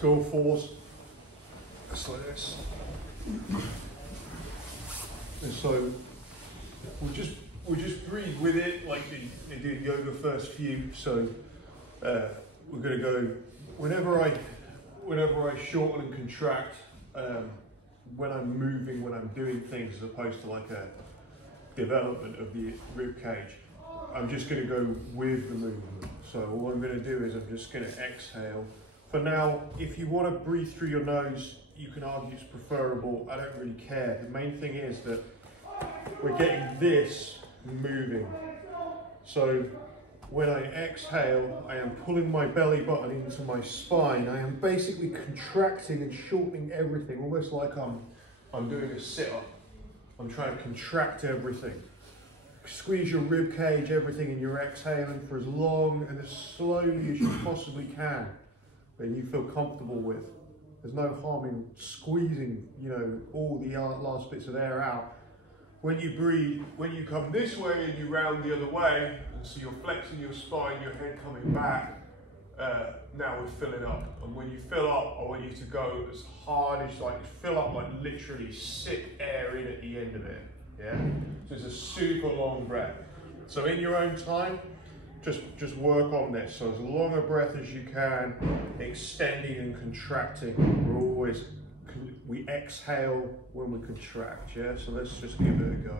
go force. Just like this. And so we'll just breathe with it like they do in yoga first few. So we're going to go whenever I shorten and contract when I'm moving, when I'm doing things, as opposed to like a development of the rib cage. I'm just going to go with the movement. So all I'm going to do is I'm just going to exhale. For now, if you want to breathe through your nose, you can argue it's preferable. I don't really care. The main thing is that we're getting this moving. So when I exhale, I am pulling my belly button into my spine. I am basically contracting and shortening everything, almost like I'm doing a sit-up. I'm trying to contract everything. Squeeze your rib cage, everything, and you're exhaling for as long and as slowly as you possibly can, that you feel comfortable with. There's no harm in squeezing, you know, all the last bits of air out. When you breathe, when you come this way and you round the other way, and so you're flexing your spine, your head coming back, now we're filling up. And when you fill up, I want you to go as hard as, like, fill up, like literally sick air in at the end of it. Yeah, so it's a super long breath. So in your own time, just work on this. So as long a breath as you can, extending and contracting. We exhale when we contract. Yeah, so let's just give it a go.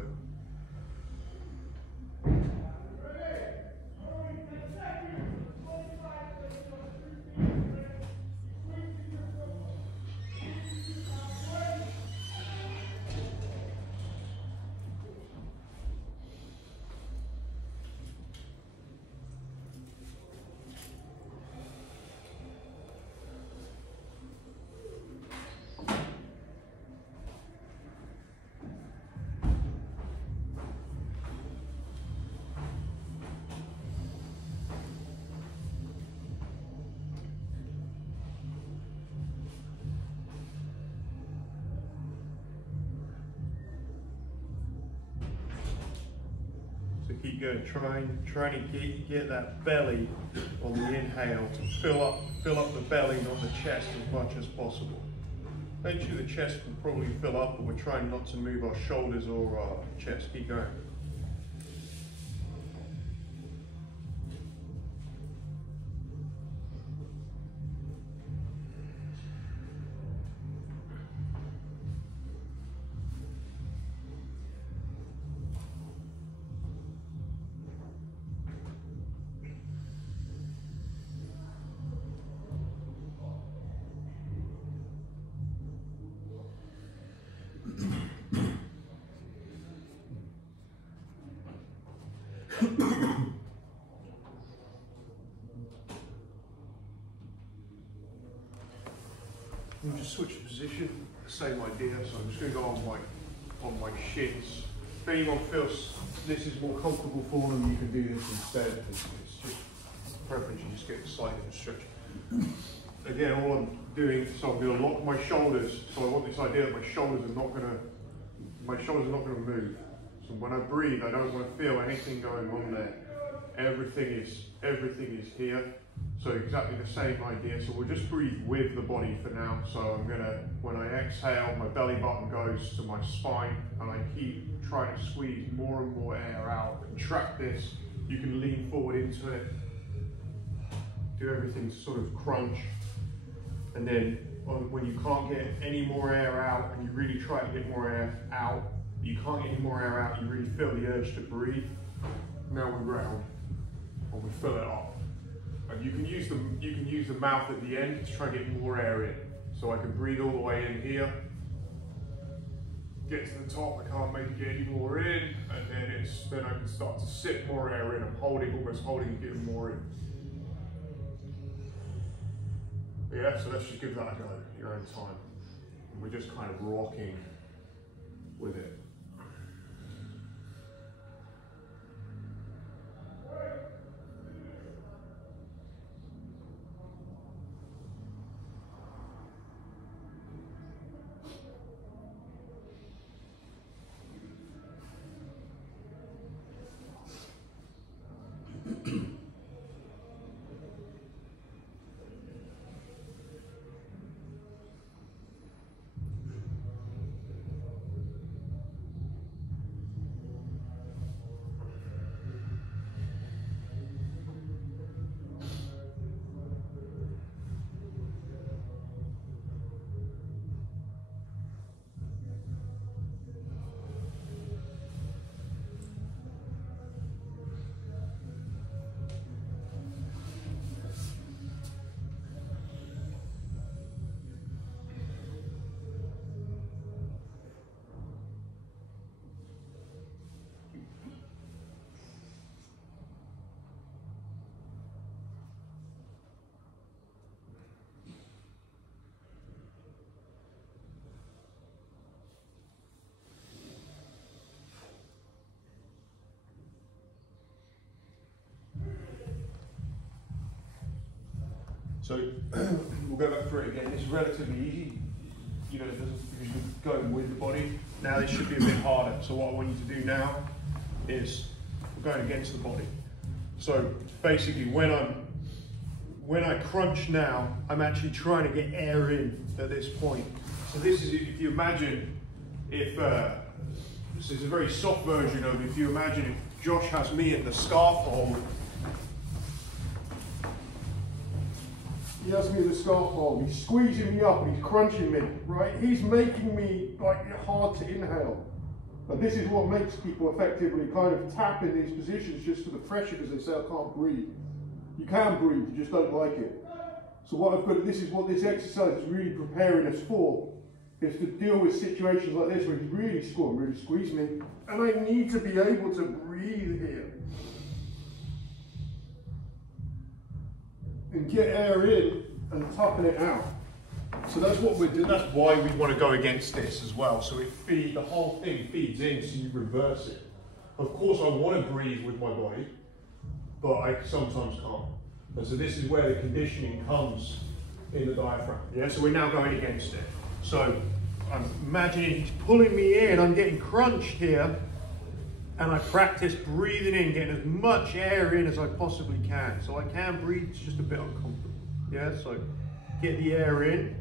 Keep going, trying to get that belly on the inhale to fill up the belly, not the chest, as much as possible. Eventually the chest will probably fill up, but we're trying not to move our shoulders or our chest. Keep going. We'll just switch the position, same idea. So I'm just going to go on my shins. If anyone feels this is more comfortable for them, you can do this instead. It's just preference, you just get slightly of a stretch. Again, all I'm doing, so I'm going to lock my shoulders. So I want this idea that my shoulders are not going to move. So when I breathe, I don't want to feel anything going on there. Everything is here. So exactly the same idea. So we'll just breathe with the body for now. So I'm gonna, when I exhale, my belly button goes to my spine, and I keep trying to squeeze more and more air out. Contract this. You can lean forward into it. Do everything to sort of crunch. And then when you can't get any more air out, and you really try to get more air out, you can't get any more air out, you really feel the urge to breathe. Now we round, and we fill it up. And you can use the mouth at the end to try and get more air in. So I can breathe all the way in here, get to the top, I can't make it get any more in, and then I can start to sip more air in. I'm almost holding and getting more in. Yeah, so let's just give that a go at your own time. And we're just kind of rocking with it. So we'll go back through it again. It's relatively easy, you know, because you're going with the body. Now this should be a bit harder. So what I want you to do now is we're going against the body. So basically when I crunch now, I'm actually trying to get air in at this point. So this is, if you imagine, if this is a very soft version of, if you imagine if Josh has me in the scarf hold. He has me in the scarf hold, he's squeezing me up and he's crunching me, right? He's making me like hard to inhale. And this is what makes people effectively kind of tap in these positions just for the pressure, because they say, I can't breathe. You can breathe, you just don't like it. So what I've got, this is what this exercise is really preparing us for, is to deal with situations like this where he's really squeeze me, and I need to be able to breathe here. And get air in and toughen it out. So that's what we're doing. That's why we want to go against this as well. So the whole thing feeds in, so you reverse it. Of course, I want to breathe with my body, but I sometimes can't. And so this is where the conditioning comes in the diaphragm. Yeah. So we're now going against it. So I'm imagining he's pulling me in. I'm getting crunched here. And I practice breathing in, getting as much air in as I possibly can. So I can breathe, it's just a bit uncomfortable. Yeah, so get the air in.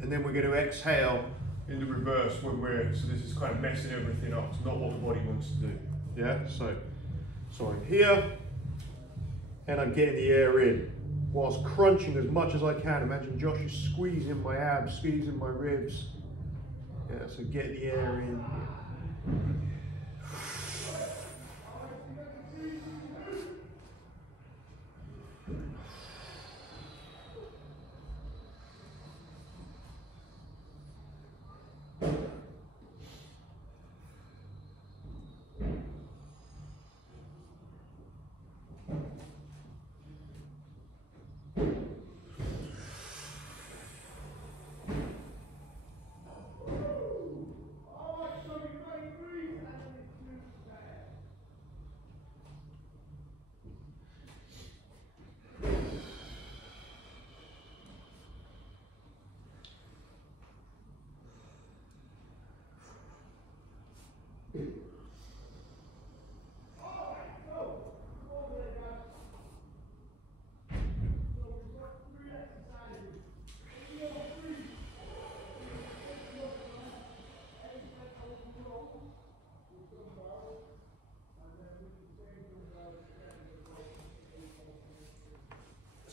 And then we're going to exhale in the reverse when so this is kind of messing everything up. It's not what the body wants to do. Yeah, so I'm here, and I'm getting the air in, whilst crunching as much as I can. Imagine Josh is squeezing my abs, squeezing my ribs. Yeah, so get the air in.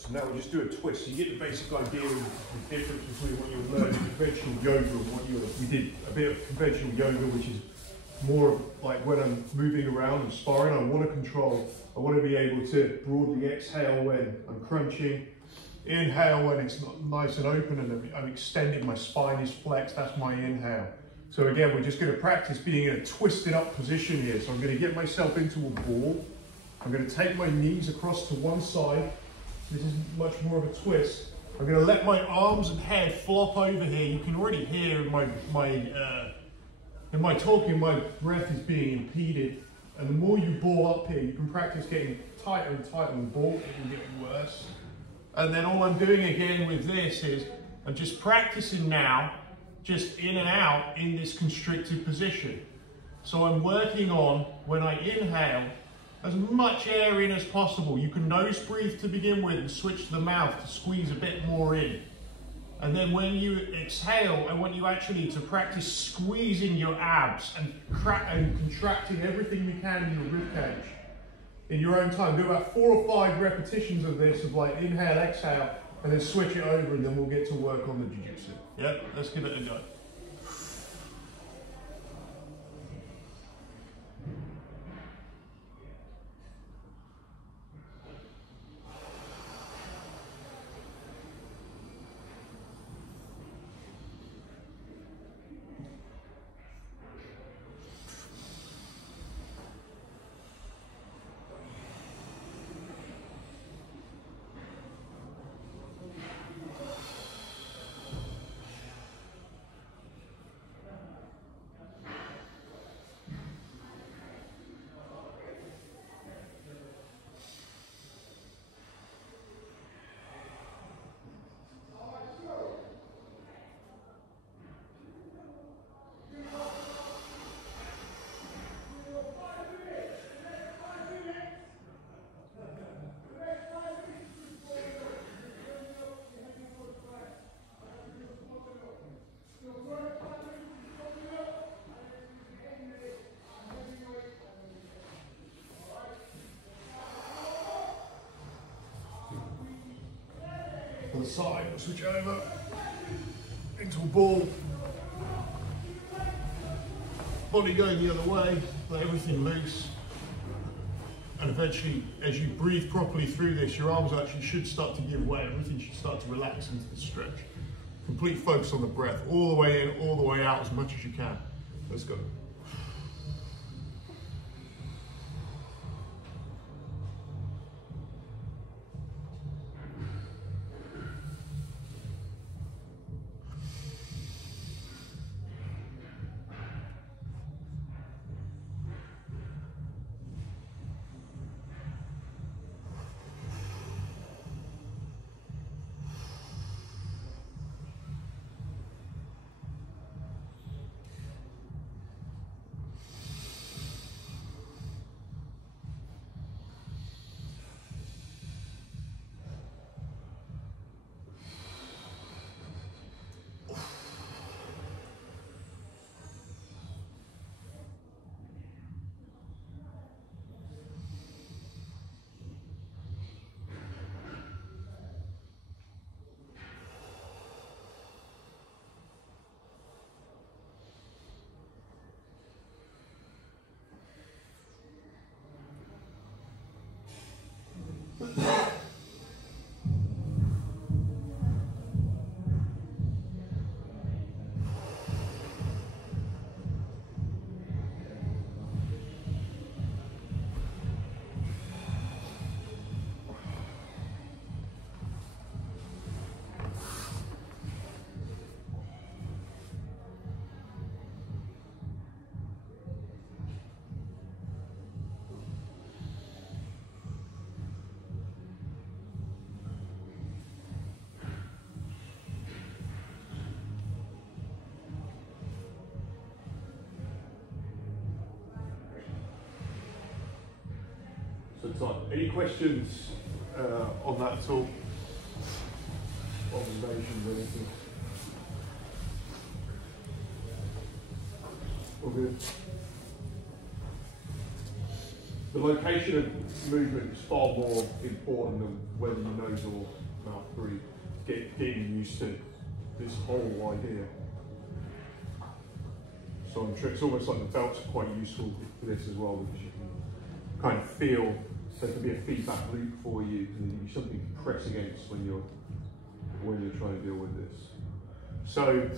So now we just do a twist. So you get the basic idea of the difference between what you've learned in conventional yoga and what we did a bit of conventional yoga, which is more of like when I'm moving around and sparring, I want to control. I want to be able to broadly exhale when I'm crunching, inhale when it's nice and open and I'm extending, my spine is flexed, that's my inhale. So again, we're just going to practice being in a twisted up position here. So I'm going to get myself into a ball. I'm going to take my knees across to one side. This is much more of a twist. I'm going to let my arms and head flop over here. You can already hear in my talking, my breath is being impeded. And the more you ball up here, you can practice getting tighter and tighter on the ball. It will get worse. And then all I'm doing again with this is I'm just practicing now, just in and out in this constricted position. So I'm working on, when I inhale, as much air in as possible. You can nose breathe to begin with and switch to the mouth to squeeze a bit more in. And then when you exhale, I want you actually to practice squeezing your abs and contracting everything you can in your rib cage in your own time. Do about 4 or 5 repetitions of this, of like inhale, exhale, and then switch it over, and then we'll get to work on the jiu-jitsu. Yep, let's give it a go. side, we'll switch over into a ball. Body going the other way, let everything loose. And eventually, as you breathe properly through this, your arms actually should start to give way. Everything should start to relax into the stretch. Complete focus on the breath, all the way in, all the way out as much as you can. Let's go. So, any questions on that at all? Observations or anything? All good. The location of movement is far more important than whether you nose or mouth breathe. Getting used to this whole idea. So it's almost like the belts are quite useful for this as well, because you can kind of feel, so it can be a feedback loop for you, and give you something to press against when you're trying to deal with this. So